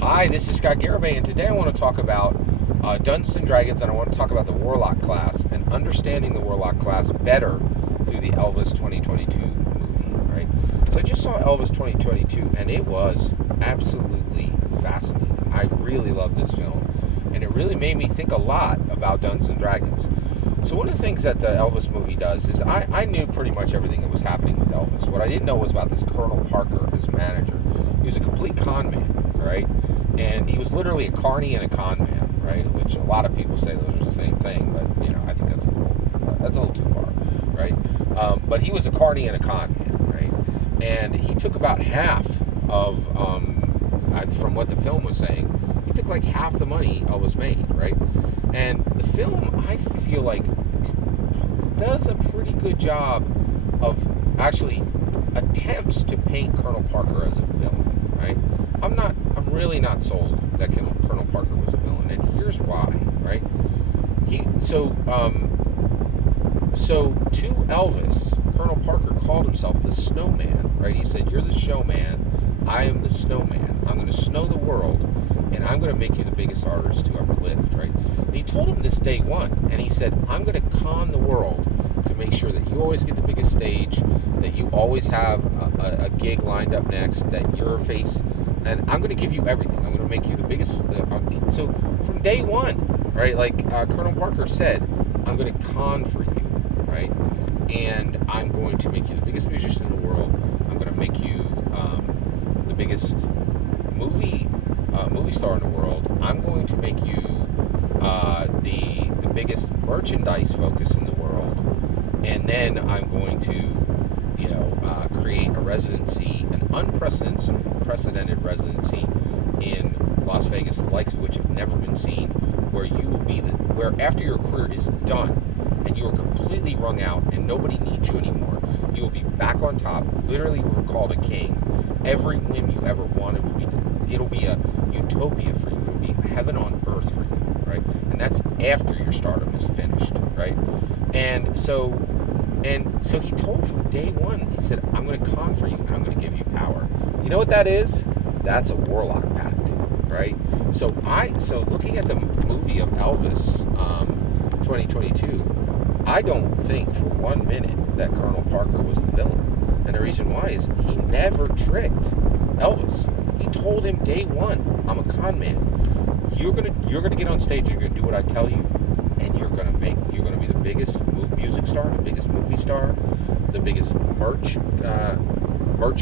Hi, this is Scott Garibay, and today I want to talk about Dungeons and Dragons, and I want to talk about the Warlock class and understanding the Warlock class better through the Elvis 2022 movie, right? So I just saw Elvis 2022, and it was absolutely fascinating. I really loved this film, and it really made me think a lot about Dungeons and Dragons. So one of the things that the Elvis movie does is I knew pretty much everything that was happening with Elvis. What I didn't know was about this Colonel Parker, his manager. He was a complete con man, right? And he was literally a carny and a con man, right? Which a lot of people say those are the same thing, but I think that's a little too far, right? But he was a carny and a con man, right? And he took about half of, from what the film was saying, he took like half the money Elvis made, right? And the film, I feel like, does a pretty good job of actually attempts to paint Colonel Parker as a villain, right? I'm really not sold that Colonel Parker was a villain, and here's why, right? So to Elvis, Colonel Parker called himself the Snowman, right? He said, "You're the showman, I am the snowman. I'm going to snow the world, and I'm going to make you the biggest artist to ever lived," right? And he told him this day one, and he said, "I'm going to con the world to make sure that you always get the biggest stage, that you always have a gig lined up next, that you're a face, and I'm going to give you everything. I'm going to make you the biggest." So from day one, right, like Colonel Parker said, "I'm going to con for you, right? And I'm going to make you the biggest musician in the world. I'm going to make you the biggest movie star in the world. I'm going to make you the biggest merchandise focus in the world. And then I'm going to create a residency, an unprecedented residency in Las Vegas, the likes of which have never been seen, where you will be where after your career is done and you are completely wrung out and nobody needs you anymore, you will be back on top, literally called a king. Every whim you ever wanted it'll be a utopia for you. It'll be heaven on earth for you, right? And that's after your stardom is finished, right? And so he told from day one, he said, "I'm going to con for you, and I'm going to give you power." You know what that is? That's a Warlock Pact, right? So looking at the movie of Elvis 2022, I don't think for 1 minute that Colonel Parker was the villain. And the reason why is he never tricked Elvis. He told him day one, "I'm a con man. You're gonna get on stage. You're gonna do what I tell you, and you're gonna be the biggest music star, the biggest movie star, the biggest merch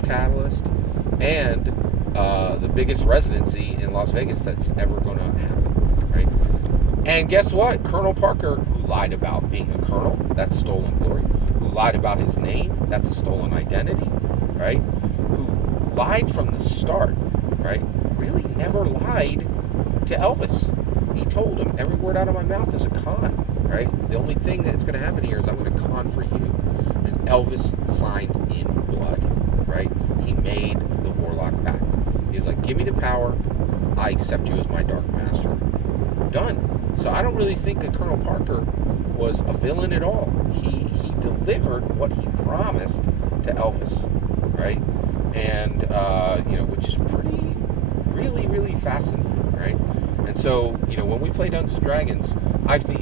catalyst, and the biggest residency in Las Vegas that's ever gonna happen, right?" And guess what? Colonel Parker, who lied about being a colonel, that's stolen glory. Who lied about his name, that's a stolen identity, right? Who lied from the start, right? Really never lied to Elvis. He told him, "Every word out of my mouth is a con," right? The only thing that's going to happen here is I'm going to con for you. And Elvis signed in blood, right? He made the Warlock Pact. He's like, "Give me the power. I accept you as my Dark Master." Done. So I don't really think that Colonel Parker was a villain at all. He delivered what he promised to Elvis, right? And which is really, really fascinating, right? And so, when we play Dungeons and Dragons, I think,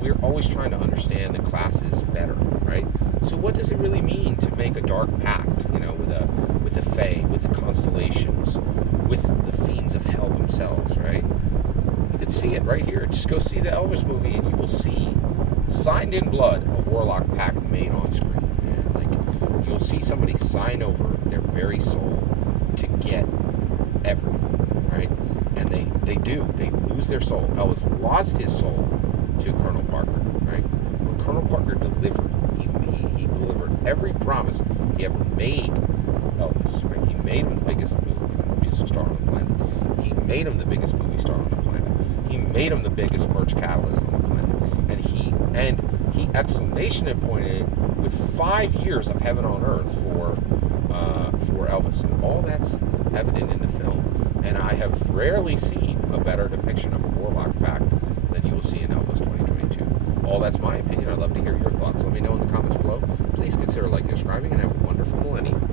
we're always trying to understand the classes better, right? So what does it really mean to make a dark pact, with the Fae, with the constellations, with the fiends of hell themselves, right? You can see it right here. Just go see the Elvis movie and you will see, signed in blood, a Warlock Pact made on screen. And like, you'll see somebody sign over their very soul to get everything, right? And they do. They lose their soul. Elvis lost his soul to Colonel Parker, right? But Colonel Parker delivered. He delivered every promise he ever made Elvis, right? He made him the biggest music star on the planet. He made him the biggest movie star on the planet. He made him the biggest merch catalyst on the planet. And he exclamation pointed with 5 years of heaven on earth for Elvis. And all that's evident in the film. And I have rarely seen a better depiction of a Warlock Pact than you will see in Elvis 2022. All that's my opinion. I'd love to hear your thoughts. Let me know in the comments below. Please consider liking and subscribing, and have a wonderful millennium.